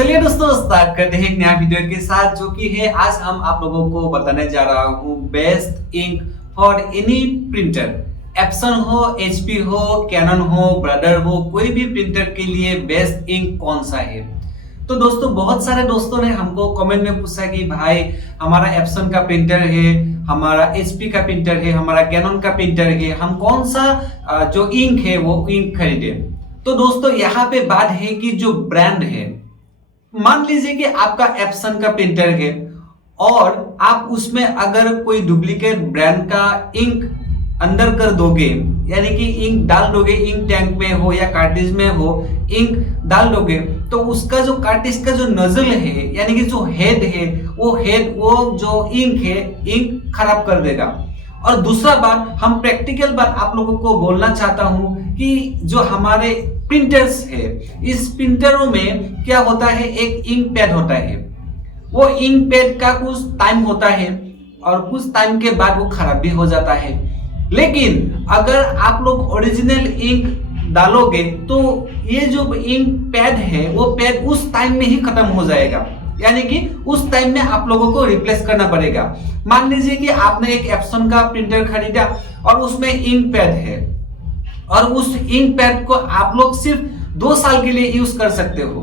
चलिए दोस्तों, स्टार्ट करते हैं एक नया वीडियो के साथ, जो कि है आज हम आप लोगों को बताने जा रहा हूँ best ink for any printer. Epson हो, एचपी हो, कैनन हो, ब्रदर हो, कोई भी प्रिंटर के लिए बेस्ट इंक कौन सा है। तो दोस्तों, बहुत सारे दोस्तों ने हमको कमेंट में पूछा कि भाई हमारा एप्सन का प्रिंटर है, हमारा एचपी का प्रिंटर है, हमारा कैनन का प्रिंटर है, हम कौन सा जो इंक है वो इंक खरीदे। तो दोस्तों, यहाँ पे बात है कि जो ब्रांड है, मान लीजिए कि आपका एप्सन का प्रिंटर है और आप उसमें अगर कोई डुप्लीकेट ब्रांड का इंक अंदर कर दोगे, यानी कि इंक डाल दोगे, इंक टैंक में हो या कार्ट्रिज में हो, इंक डाल दोगे, तो उसका जो कार्ट्रिज का जो नजल है, यानी कि जो हेड है, वो जो इंक है, इंक खराब कर देगा। और दूसरा बात, हम प्रैक्टिकल बात आप लोगों को बोलना चाहता हूं कि जो हमारे प्रिंटर्स है, इस प्रिंटरों में क्या होता है, एक इंक पैड होता है। वो इंक पैड का कुछ टाइम होता है और कुछ टाइम के बाद वो खराब भी हो जाता है। लेकिन अगर आप लोग ओरिजिनल इंक डालोगे तो ये जो इंक पैड है, वो पैड उस टाइम में ही खत्म हो जाएगा, यानी कि उस टाइम में आप लोगों को रिप्लेस करना पड़ेगा। मान लीजिए कि आपने एक एप्सन का प्रिंटर खरीदा और उसमें इंक पैड है, और उस इंक पैड को आप लोग सिर्फ 2 साल के लिए यूज कर सकते हो।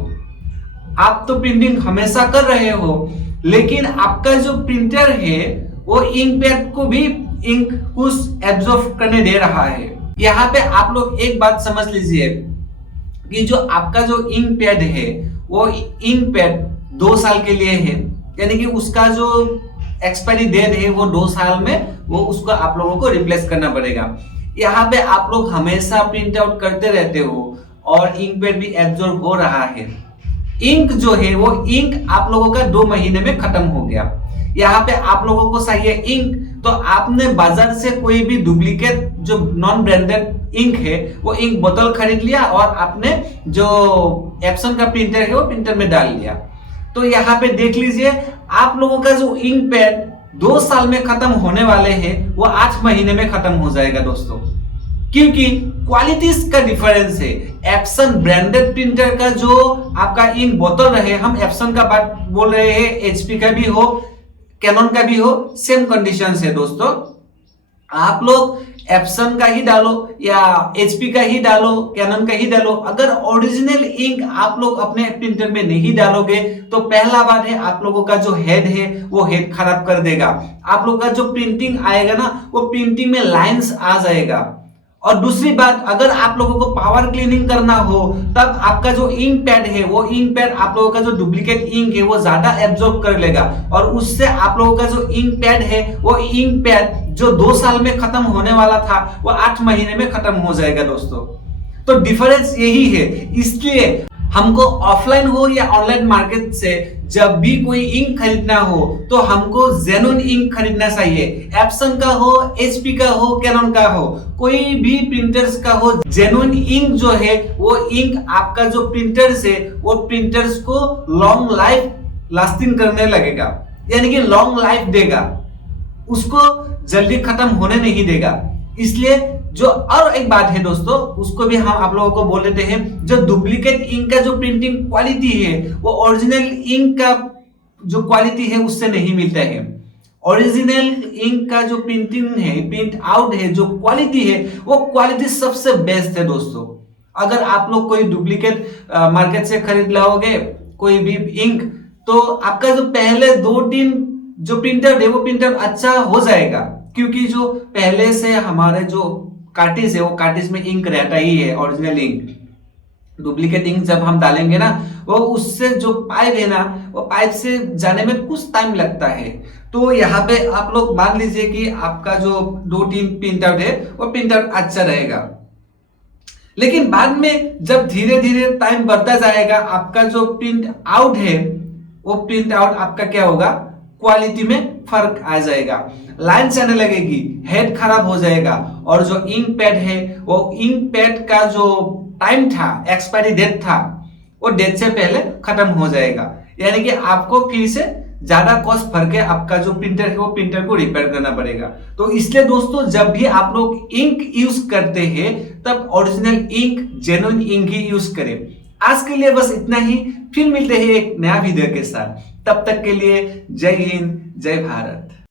आप तो प्रिंटिंग हमेशा कर रहे हो, लेकिन आपका जो प्रिंटर है वो इंक पैड को भी इंक कुछ एब्जॉर्ब करने दे रहा है। यहाँ पे आप लोग एक बात समझ लीजिए कि जो आपका जो इंक पैड है, वो इंक पैड 2 साल के लिए है, यानी कि उसका जो एक्सपायरी डेट है वो 2 साल में वो उसको आप लोगों को रिप्लेस करना पड़ेगा। यहाँ पे आप लोग हमेशा प्रिंट आउट करते रहते हो और इंक पैड भी एब्जॉर्ब हो रहा है। इंक जो है वो इंक आप लोगों का 2 महीने में खत्म हो गया। यहाँ पे आप लोगों को चाहिए इंक, तो आपने बाजार से कोई भी डुप्लीकेट जो नॉन ब्रांडेड इंक है वो इंक बोतल खरीद लिया और आपने जो एप्सन का प्रिंटर है वो प्रिंटर में डाल लिया। तो यहाँ पे देख लीजिए, आप लोगों का जो इंक पैड 2 साल में खत्म होने वाले हैं वो 8 महीने में खत्म हो जाएगा दोस्तों, क्योंकि क्वालिटीज का डिफरेंस है। एप्सन ब्रांडेड प्रिंटर का जो आपका इंक बोतल रहे, हम एप्सन का बात बोल रहे हैं, एचपी का भी हो, कैनन का भी हो, सेम कंडीशन है दोस्तों। आप लोग एप्सन का ही डालो या एचपी का ही डालो, कैनन का ही डालो, अगर ओरिजिनल इंक आप लोग अपने प्रिंटर में नहीं डालोगे तो पहला बात है, आप लोगों का जो हेड है वो हेड खराब कर देगा। आप लोगों का जो प्रिंटिंग आएगा ना, वो प्रिंटिंग में लाइंस आ जाएगा। और दूसरी बात, अगर आप लोगों को पावर क्लीनिंग करना हो, तब आपका जो इंक पैड है, वो इंक पैड आप लोगों का जो डुप्लीकेट इंक है वो ज्यादा एब्जॉर्ब कर लेगा, और उससे आप लोगों का जो इंक पैड है, वो इंक पैड जो 2 साल में खत्म होने वाला था वो 8 महीने में खत्म हो जाएगा दोस्तों। तो डिफरेंस यही है। इसलिए हमको ऑफलाइन हो या ऑनलाइन मार्केट से जब भी कोई इंक खरीदना हो तो हमको जेन्युइन इंक खरीदना चाहिए। एप्सन का हो, एचपी का हो, कैनन का हो, कोई भी प्रिंटर्स का हो, जेन्युइन इंक जो है वो इंक आपका जो प्रिंटर्स है वो प्रिंटर्स को लॉन्ग लाइफ लास्टिंग करने लगेगा, यानी कि लॉन्ग लाइफ देगा, उसको जल्दी खत्म होने नहीं देगा। इसलिए जो और एक बात है दोस्तों, उसको भी हम आप लोगों को बोल देते हैं, जो डुप्लीकेट इंक का जो प्रिंटिंग क्वालिटी है वो ओरिजिनल इंक का जो क्वालिटी है उससे नहीं मिलता है। ओरिजिनल इंक का जो प्रिंटिंग है, प्रिंट आउट है, जो क्वालिटी है, वो क्वालिटी सबसे बेस्ट है दोस्तों। अगर आप लोग कोई डुप्लीकेट मार्केट से खरीद लाओगे कोई भी इंक, तो आपका जो पहले 2-3 जो प्रिंटर है वो प्रिंटर अच्छा हो जाएगा, क्योंकि जो पहले से हमारे जो कार्ट्रिज है वो कार्ट्रिज में इंक रहता ही है, ओरिजिनल इंक। डुप्लीकेट इंक जब हम डालेंगे ना, वो उससे जो पाइप है ना, वो पाइप से जाने में कुछ टाइम लगता है। तो यहाँ पे आप लोग मान लीजिए कि आपका जो 2-3 प्रिंट आउट है वो प्रिंट आउट अच्छा रहेगा, लेकिन बाद में जब धीरे धीरे टाइम बढ़ता जाएगा, आपका जो प्रिंट आउट है वो प्रिंट आउट आपका क्या होगा, क्वालिटी में फर्क आ जाएगा, लाइन आने लगेगी, हेड खराब हो जाएगा, और जो इंक पैड है वो इंक पैड का जो टाइम था, एक्सपायरी डेट था, वो डेट से पहले खत्म हो जाएगा, यानी कि आपको फिर से ज्यादा कॉस्ट भर के आपका जो प्रिंटर है वो प्रिंटर को रिपेयर करना पड़ेगा। तो इसलिए दोस्तों, जब भी आप लोग इंक यूज करते हैं तब ओरिजिनल इंक, जेन्युइन इंक ही यूज करें। आज के लिए बस इतना ही, फिर मिलते हैं एक नया वीडियो के साथ। तब तक के लिए जय हिंद, जय भारत।